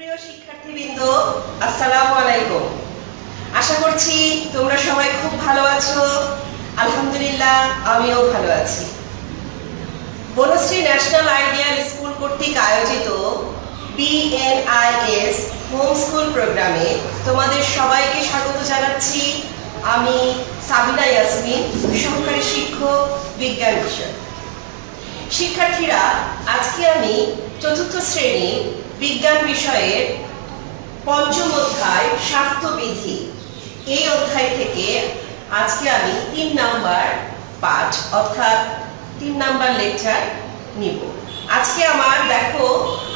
প্রিয় শিক্ষার্থীবৃন্দ, আসসালামু আলাইকুম। আশা করছি তোমরা সবাই খুব ভালো আছো। আলহামদুলিল্লাহ, আমিও ভালো আছি। বনশ্রী ন্যাশনাল আইডিয়াল স্কুল কর্তৃক আয়োজিত বিএনআইএস হোম স্কুল প্রোগ্রামে তোমাদের সবাইকে স্বাগত জানাচ্ছি। আমি সাবিনা ইয়াসমিন, সহকারী শিক্ষক, বিজ্ঞান বিষয় শিক্ষার্থীরা, আজকে আমি চতুর্থ শ্রেণি বিজ্ঞান বিষয়ের পঞ্চম অধ্যায় স্বাস্থ্যবিধি। এই অধ্যায় থেকে আজকে আমি তিন নাম্বার পাঠ, অর্থাৎ তিন নাম্বার লেকচার নিব। আজকে আমার, দেখো,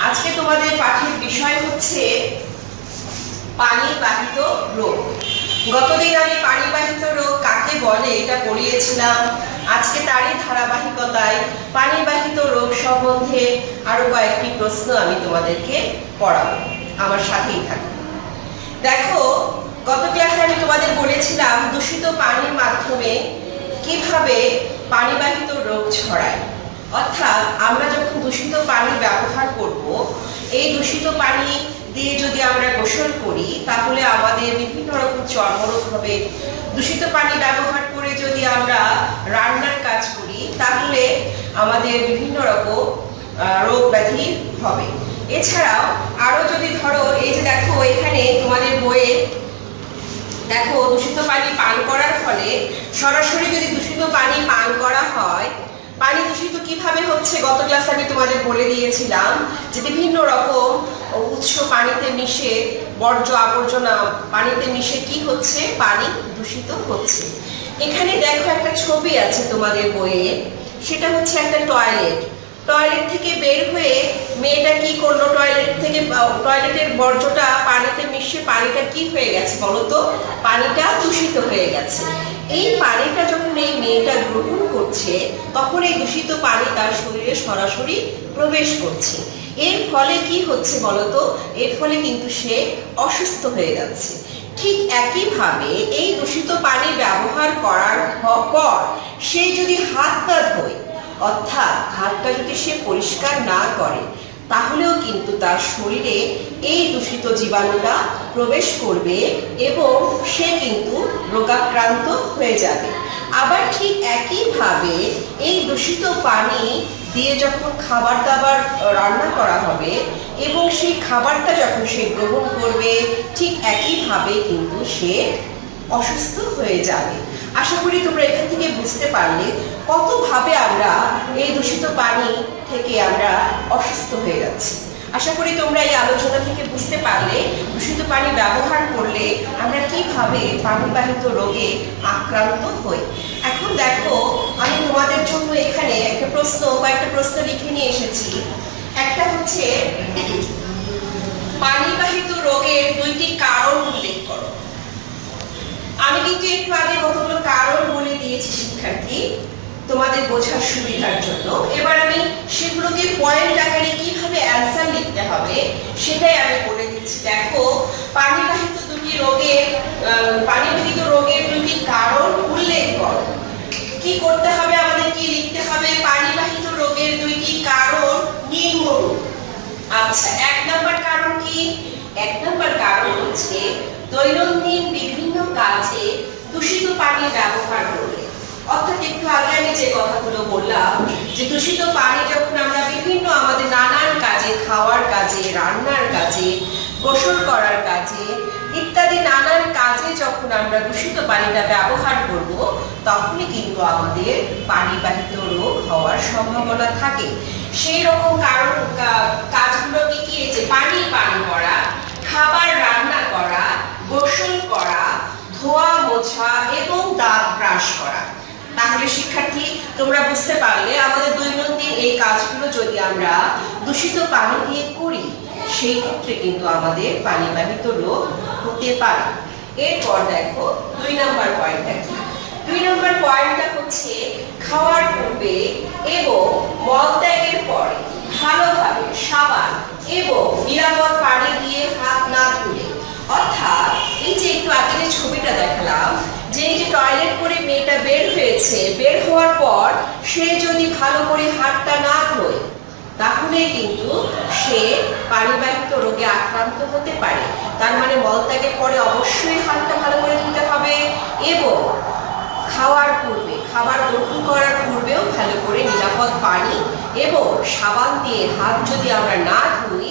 আজকে তোমাদের পাঠের বিষয় হচ্ছে পানি বাহিত রোগ। গতদিন আমি পানিবাহিত রোগ কাকে বলে এটা পড়িয়েছিলাম আজকে তারই ধারাবাহিকতায় পানিবাহিত রোগ সম্বন্ধে আরও কয়েকটি প্রশ্ন আমি তোমাদেরকে পড়াবো। আমার সাথেই থাকো। দেখো, গত ক্লাসে আমি তোমাদের বলেছিলাম দূষিত পানির মাধ্যমে কীভাবে পানিবাহিত রোগ ছড়ায়। অর্থাৎ আমরা যখন দূষিত পানি ব্যবহার করব, এই দূষিত পানি দিয়ে যদি আমরা গোসল করি, তাহলে আমাদের বিভিন্ন রকম চর্মরোগ হবে। দূষিত পানি ব্যবহার যদি আমরা রান্নার কাজ করি, তাহলে আমাদের বিভিন্ন রকম রোগ ব্যাধি হবে। এছাড়াও আরও যদি ধরো, এই যে দেখো, এখানে তোমাদের বইয়ে দেখো, দূষিত পানি পান করার ফলে সরাসরি যদি দূষিত পানি পান করা হয়, পানি দূষিত কীভাবে হচ্ছে গত ক্লাসে আমি তোমাদের বলে দিয়েছিলাম যে বিভিন্ন রকম উৎস পানিতে মিশে, বর্জ্য আবর্জনা পানিতে মিশে কি হচ্ছে? পানি দূষিত হচ্ছে। এখানে দেখো একটা ছবি আছে তোমাদের বইয়ে। সেটা হচ্ছে একটা টয়লেট টয়লেট থেকে বের হয়ে মেয়েটা কি করল? টয়লেট থেকে টয়লেটের বর্জ্যটা পানিতে মিশে পানিটা কি হয়ে গেছে বলতো পানিটা দূষিত হয়ে গেছে। এই পানিটা যখন এই মেয়েটা গ্রহণ করছে, তখন এই দূষিত পানি তার শরীরে সরাসরি প্রবেশ করছে। এর ফলে কি হচ্ছে বলতো এর ফলে কিন্তু সে অসুস্থ হয়ে যাচ্ছে। ঠিক একইভাবে এই দূষিত পানি ব্যবহার করার পর সে যদি হাত না ধোয়, অর্থাৎ হাতটা যদি সে পরিষ্কার না করে, তাহলেও কিন্তু তার শরীরে এই দূষিত জীবাণুটা প্রবেশ করবে এবং সে কিন্তু রোগাক্রান্ত হয়ে যাবে। আবার ঠিক একইভাবে এই দূষিত পানি দিয়ে যখন খাবার দাবার রান্না করা হবে এবং সেই খাবারটা যখন সে গ্রহণ করবে, ঠিক একইভাবে কিন্তু সে অসুস্থ হয়ে যাবে। আশা করি তোমরা এখান থেকে বুঝতে পারলে কতভাবে আমরা এই দূষিত পানি থেকে আমরা অসুস্থ হয়ে যাচ্ছি। আশা করি তোমরা এই আলোচনা থেকে বুঝতে পারলে দূষিত পানি ব্যবহার করলে আমরা কীভাবে পানিবাহিত রোগে আক্রান্ত হই। এখন দেখো, আমি তোমাদের জন্য এখানে একটা প্রশ্ন বা একটা প্রশ্ন লিখে নিয়ে এসেছি। একটা হচ্ছে পানিবাহিত রোগের দুইটি কারণ উল্লেখ করো। আমি কিন্তু একটু আগে কতগুলো কারণ বলে দিয়েছি শিক্ষার্থী, তোমাদের বোঝার সুবিধার জন্য। এবার আমি সেগুলোকে পয়েন্ট আকারে কীভাবে অ্যান্সার লিখতে হবে, সেটাই আমি বলে দিচ্ছি। দেখো, পানিবাহিত দুটি রোগের পানিবাহিত রোগের দুটি কারণ উল্লেখ করো। কি করতে হবে আমাদের কি লিখতে হবে পানিবাহিত রোগের দুইটি কারণ নিম্নরূপ আচ্ছা এক নম্বর কারণ কি? এক নম্বর কারণ হচ্ছে দৈনন্দিন বিভিন্ন কাজে দূষিত পানি ব্যবহার করলে অর্থাৎ একটু আগে আমি যে কথাগুলো বললাম, যে দূষিত পানি যখন আমরা বিভিন্ন আমাদের নানান কাজে, খাওয়ার কাজে, রান্নার কাজে, গোসল করার কাজে, ইত্যাদি নানান কাজে যখন আমরা দূষিত পানিটা ব্যবহার করব, তখনই কিন্তু আমাদের পানিবাহিত রোগ হওয়ার সম্ভাবনা থাকে। সেই রকম কারণ কাজগুলো কি যে পানি পান করা, খাবার রান্না করা, গোসল করা, ধোয়া মোছা এবং দাঁত ব্রাশ করা। তাহলে শিক্ষার্থী, তোমরা বুঝতে পারলে আমাদের দৈনন্দিন এই কাজগুলো যদি আমরা দূষিত পানি দিয়ে করি, সেই ক্ষেত্রে কিন্তু আমাদের পানিবাহিত রোগ হতে পারে। এরপর দেখো, দুই নম্বর পয়েন্টটা কি? দুই নম্বর পয়েন্টটা হচ্ছে খাওয়ার পূর্বে এবং মলত্যাগের পরে ভালোভাবে সাবান এবং নিরাপদ পানি দিয়ে হাত না ধুলে। অর্থাৎ এই যে একটু আগে ছবিটা দেখালাম, যে এই যে টয়লেট করে মেয়েটা বের হয়েছে, বের হওয়ার পর সে যদি ভালো করে হাতটা না ধোয়, তাহলে কিন্তু সে পারিবাহিক রোগে আক্রান্ত হতে পারে। তার মানে মলত্যাগের পরে অবশ্যই হাতটা ভালো করে ধুতে হবে এবং খাওয়ার পূর্বে খাবার গ্রহণ করার পূর্বেও ভালো করে নিরাপদ পানি এবং সাবান দিয়ে হাত যদি আমরা না ধুই,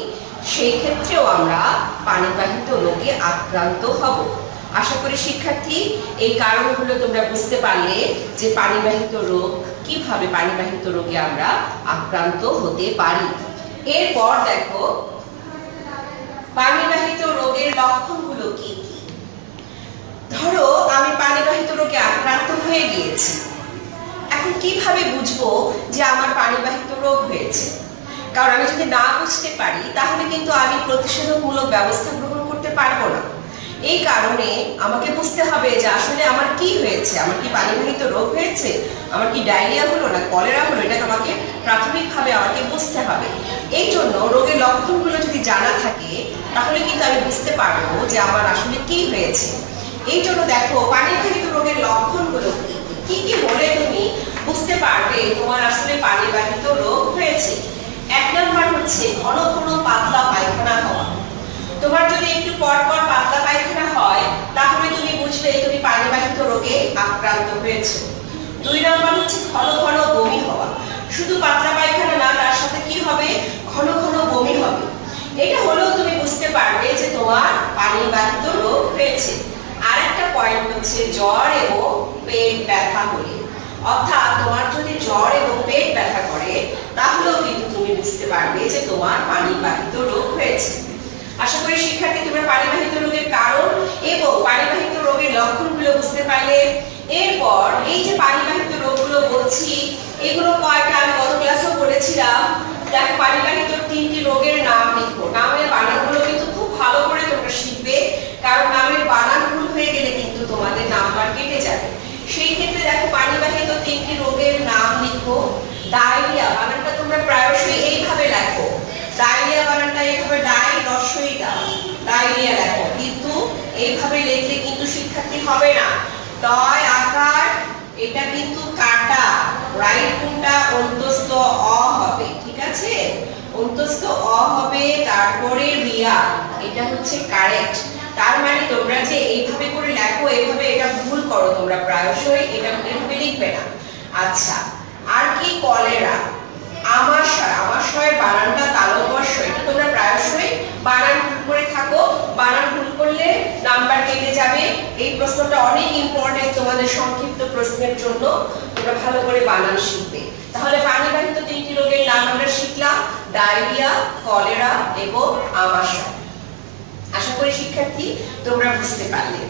সেই ক্ষেত্রেও আমরা পানিবাহিত রোগে আক্রান্ত হব। আশা করি শিক্ষার্থী, এই কারণগুলো তোমরা বুঝতে পারলে যে পানিবাহিত রোগ, কীভাবে পানিবাহিত রোগে আমরা আক্রান্ত হতে পারি। এরপর দেখো, পানিবাহিত রোগের লক্ষণগুলো কি কি? ধরো, আমি পানিবাহিত রোগে আক্রান্ত হয়ে গিয়েছি। এখন কীভাবে বুঝব যে আমার পানিবাহিত রোগ হয়েছে? কারণ আমি যদি না বুঝতে পারি, তাহলে কিন্তু আমি প্রতিষেধকমূলক ব্যবস্থা গ্রহণ করতে পারব না। এই কারণে আমাকে বুঝতে হবে যে আসলে আমার কি হয়েছে? আমার কি পানিবাহিত রোগ হয়েছে? আমার কি ডায়রিয়া হলো না কলেরা হলো? এটা আমাকে প্রাথমিকভাবে আমাকে বুঝতে হবে। এই জন্য রোগের লক্ষণগুলো যদি জানা থাকে, তাহলে কিন্তু আমি বুঝতে পারব যে আমার আসলে কি হয়েছে। এই জন্য দেখো, পানিবাহিত রোগের লক্ষণগুলো কি? কি তুমি বুঝতে পারবে তোমার আসলে পানিবাহিত রোগ হয়েছে। এক নাম্বার হচ্ছে ঘন ঘন পাতলা পায়খানা হওয়া। তোমার যদি একটু পর পর পাতলা পায়খানা হয়, তাহলে তুমি বুঝবে তুমি পানিবাহিত রোগে আক্রান্ত হয়েছে। দুই নাম্বার হচ্ছে ঘন ঘন বমি হওয়া। শুধু পাতলা পায়খানা না, তার সাথে কি হবে? ঘন ঘন বমি হবে। এটা হলেও তুমি বুঝতে পারবে যে তোমার পানিবাহিত রোগ হয়েছে। আরেকটা পয়েন্ট হচ্ছে জ্বর এবং পেট ব্যথা হলে অর্থাৎ তোমার যদি জ্বর এবং পেট ব্যথা করে, তাহলেও কিন্তু তুমি বুঝতে পারবে যে তোমার পানিবাহিত রোগ হয়েছে। আশা করি শিক্ষার্থী, তোমরা পানিবাহিত রোগের কারণ এবং পানিবাহিত রোগের লক্ষণগুলো বুঝতে পারলে। এরপর এই যে পানিবাহিত রোগগুলো বলছি, এগুলো কয়টা আমি গত ক্লাসেও বলেছিলাম। দেখো পানিবাহিত তিনটি রোগের নাম লিখব। নামের বানানগুলো কিন্তু খুব ভালো করে তোমরা শিখবে কারণ নামের বানান ভুল হয়ে গেলে কিন্তু তোমাদের নাম্বার কেটে যাবে সেই ক্ষেত্রে দেখো পানিবাহিত তিনটি রোগের নাম লিখো ডায়রিয়া বানানটা তোমরা প্রায়শই এইভাবে লেখো ডায়রিয়া বানানটা এইভাবে ডাই রস্যই দা ডায়রিয়া লেখো কিন্তু এইভাবে লিখলে কিন্তু শিক্ষার্থী হবে না টয় আকার, এটা কিন্তু কাটা রাইট কোনটা? অন্তস্থ অ হবে, ঠিক আছে? অন্তস্থ অ হবে, তারপরে রিয়া, এটা হচ্ছে কারেক্ট তার মানে তোমরা যে এইভাবে করে লেখো, এইভাবে এটা ভুল করো তোমরা প্রায়শই, এটা এভাবে লিখবে না। আচ্ছা আর কি কলেরা? আমাশয়, আমাশয়ের বানানটা তালবর্ষ এটা তোমরা প্রায়শই বানান ভুল করে থাকো বানান ভুল করলে নাম্বার কেটে যাবে। এই প্রশ্নটা অনেক সংক্ষিপ্ত প্রশ্নের জন্য তোমরা ভালো করে বানান শিখবে। তাহলে পানিবাহিত তিনটি রোগের নাম আমরা শিখলাম, ডায়রিয়া, কলেরা এবং আমাশয়। আশা করি শিক্ষার্থী তোমরা বুঝতে পারলে।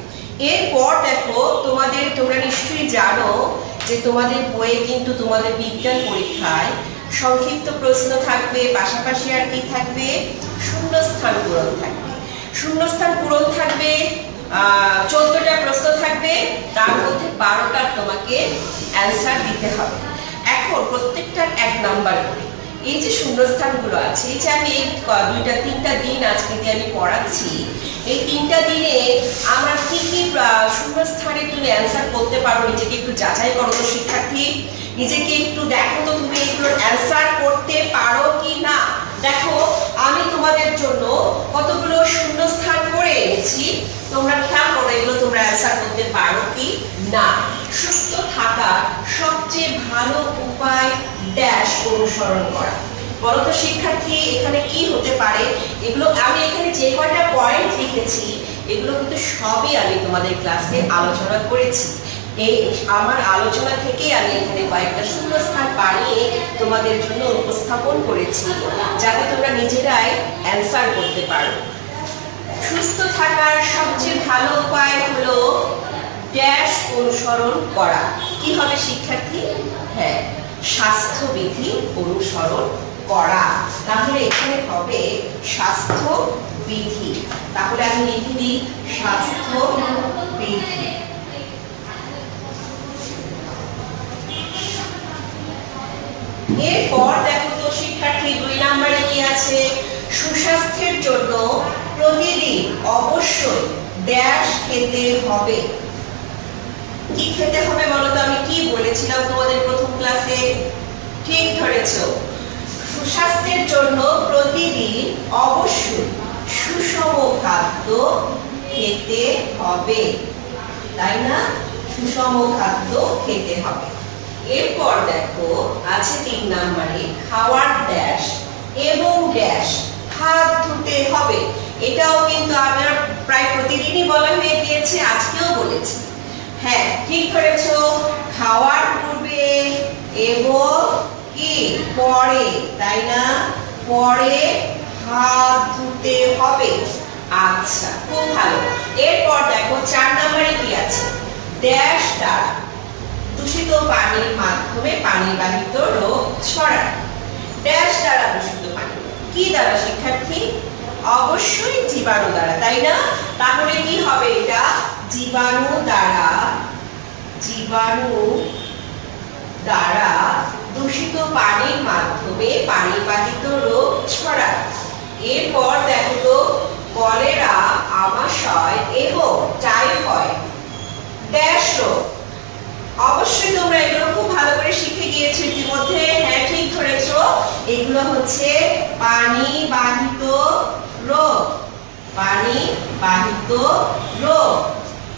এরপর দেখো, তোমাদের তোমরা নিশ্চয়ই জানো যে তোমাদের বইয়ে কিন্তু তোমাদের বিজ্ঞান পরীক্ষায় সংক্ষিপ্ত প্রশ্ন থাকবে, পাশাপাশি আর কি থাকবে? শূন্যস্থান পূরণ থাকবে। শূন্যস্থান পূরণ থাকবে চোদ্দটা প্রশ্ন থাকবে। তার মধ্যে বারোটার তোমাকে অ্যান্সার দিতে হবে। এখন প্রত্যেকটার এক নাম্বার করে। এই যে শূন্যস্থানগুলো আছে, এই যে আমি দুইটা, তিনটা দিন আজকে দিয়ে আমি পড়াচ্ছি, এই তিনটা দিনে আমরা কি কি শূন্যস্থানে তুমি অ্যান্সার করতে পারো নিজেকে একটু যাচাই করো তো শিক্ষার্থী। নিজেকে একটু দেখো তো তুমি এগুলোর অ্যান্সার করতে পারো কি না দেখো আমি তোমাদের জন্য কতগুলো শূন্যস্থান করে এনেছি তোমরা খেয়াল করো এগুলো তোমরা অ্যান্সার করতে পারো কি না সুস্থ থাকার সবচেয়ে ভালো উপায় ড্যাশ অনুসরণ করা। বলতো শিক্ষার্থী, এখানে কি হতে পারে? এগুলো আমি এখানে যে কয়টা পয়েন্ট লিখেছি, এগুলো কিন্তু সবই আমি তোমাদের ক্লাসে আলোচনা করেছি। এই আমার আলোচনা থেকে আমি এখানে কয়েকটা শূন্যস্থান বানিয়ে তোমাদের জন্য উপস্থাপন করেছি, যাতে তোমরা নিজেরাই অ্যান্সার করতে পারো। সুস্থ থাকার সবচেয়ে ভালো উপায় হলো ড্যাশ অনুসরণ করা। কি হবে শিক্ষার্থী? হ্যাঁ স্বাস্থ্যবিধি অনুসরণ করা। তাহলে এখানে হবে স্বাস্থ্য বিধি তাহলে আমি লিখে দিই স্বাস্থ্য বিধি এরপর দেখো তো শিক্ষার্থী দুই নম্বরে কি আছে? সুস্বাস্থ্যের জন্য প্রতিদিন অবশ্যই ড্যাশ খেতে হবে। কি খেতে হবে বলো তো? আমি কি বলেছিলাম তোমাদের ক্লাসে ঠিক ধরেছো। সুস্বাস্থ্যের জন্য প্রতিদিন অবশ্যই সুষম খাদ্য খেতে হবে। তাই না? সুষম খাদ্য খেতে হবে। এরপর দেখো, আছে তিন নম্বরে খাওয়ার ড্যাশ এবং ড্যাশ হাত ধুতে হবে। এটাও কিন্তু আমার প্রায় প্রতিদিনই বলা হয়ে গিয়েছে, আজকেও বলেছি। হ্যাঁ ঠিক করেছ খাওয়ার পূর্বে এবং তাই না পরে হাত ধুতে হবে। আচ্ছা খুব ভালো। এরপর দেখো চার নম্বরে কি আছে? ড্যাশ দ্বারা দূষিত পানির মাধ্যমে পানিবাহিত রোগ ছড়ায়। ড্যাশ দ্বারা দূষিত পানি। কি দ্বারা, শিক্ষার্থী? অবশ্যই জীবাণু দ্বারা তাই না তাহলে কি হবে এটা? জীবাণু দ্বারা জীবাণু দ্বারা দূষিত পানির মাধ্যমে পানিবাহিত রোগ ছড়ায়। এরপর দেখো, কলেরা, আমাশয় এবং টাইফয়েড। ড্যাশ রোগ। অবশ্যই তোমরা এগুলো খুব ভালো করে শিখে গিয়েছো ইতিমধ্যে। হ্যাঁ ঠিক ধরেছো। এগুলো হচ্ছে পানি বাহিত রোগ। পানি বাহিত রোগ।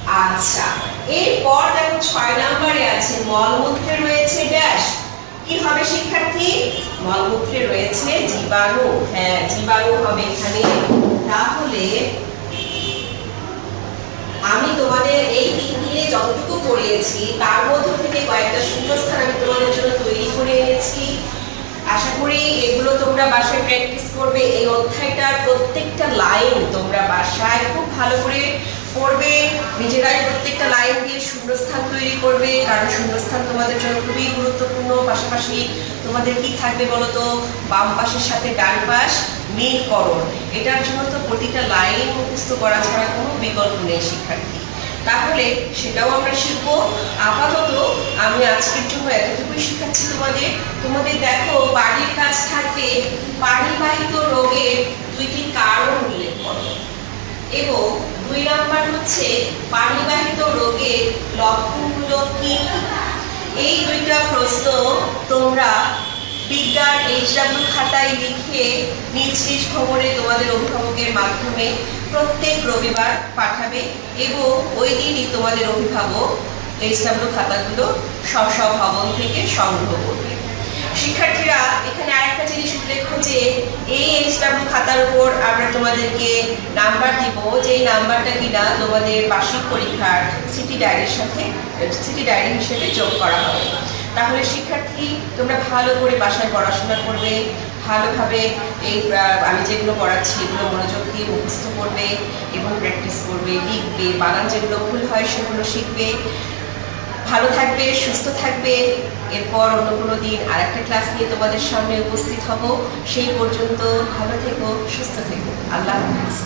আচ্ছা এরপর দেখো ছয় নম্বরে আছে, মলমূত্রে রয়েছে ড্যাশ। কি হবে শিক্ষার্থী? মলমূত্রে রয়েছে জীবাণু। হ্যাঁ জীবাণু হবে এখানে। তাহলে আমি তোমাদের এই তিন দিনে যতটুকু পড়িয়েছি তার মধ্য থেকে কয়েকটা শূন্যস্থান আমি তোমাদের জন্য তৈরি করে এনেছি। আশা করি এগুলো তোমরা বাসায় প্র্যাকটিস করবে। এই অধ্যায়টার প্রত্যেকটা লাইন তোমরা বাসায় খুব ভালো করে পড়বে নিজেরাই প্রত্যেকটা লাইন দিয়ে শূন্যস্থান তৈরি করবে, কারণ শূন্যস্থান তোমাদের জন্য খুবই গুরুত্বপূর্ণ, পাশাপাশি তোমাদের কি থাকবে বলতো? বাম পাশের সাথে ডান পাশ মিলকরণ এটার জন্য তো প্রতিটা লাইন মুখস্থ করা ছাড়া কোনো বিকল্প নেই, শিক্ষার্থী। তাহলে সেটাও আমরা শিখব। আপাতত আমি আজকের জন্য এতটুকুই শেখাচ্ছি তোমাদের। তোমাদের দেখো, বাড়ির কাজ থাকবে পানিবাহিত রোগের দুইটি কারণ উল্লেখ করো। এবং দুই নাম্বার হচ্ছে পানিবাহিত রোগের লক্ষণগুলো কি? এই দুইটা প্রশ্ন তোমরা বিজ্ঞান এইচডাব্লিউ খাতায় লিখে নিজ নিজ খবরে তোমাদের অভিভাবকের মাধ্যমে প্রত্যেক রবিবার পাঠাবে এবং ওই দিনই তোমাদের অভিভাবক এইচডাব্লিউ খাতাগুলো স্ব ভবন থেকে সংগ্রহ করবে শিক্ষার্থীরা, এখানে আরেকটা জিনিস উল্লেখ যে, এই এইচডাব্লিউ খাতার উপর আমরা তোমাদেরকে নাম্বার দিব যেই নাম্বারটা কিনা তোমাদের বার্ষিক পরীক্ষার সিটি ডায়েরির সাথে সিটি ডায়েরি হিসেবে যোগ করা হবে। তাহলে শিক্ষার্থী, তোমরা ভালো করে বাসায় পড়াশোনা করবে, ভালোভাবে এই আমি যেগুলো পড়াচ্ছি এগুলো মনোযোগ দিয়ে মুখস্থ করবে এবং প্র্যাকটিস করবে, লিখবে বানান যেগুলো ভুল হয় সেগুলো শিখবে। ভালো থাকবে, সুস্থ থাকবে। এরপর অন্য কোনো দিন আর একটা ক্লাস নিয়ে তোমাদের সামনে উপস্থিত হব। সেই পর্যন্ত ভালো থেকো, সুস্থ থেকো। আল্লাহ হাফিজ।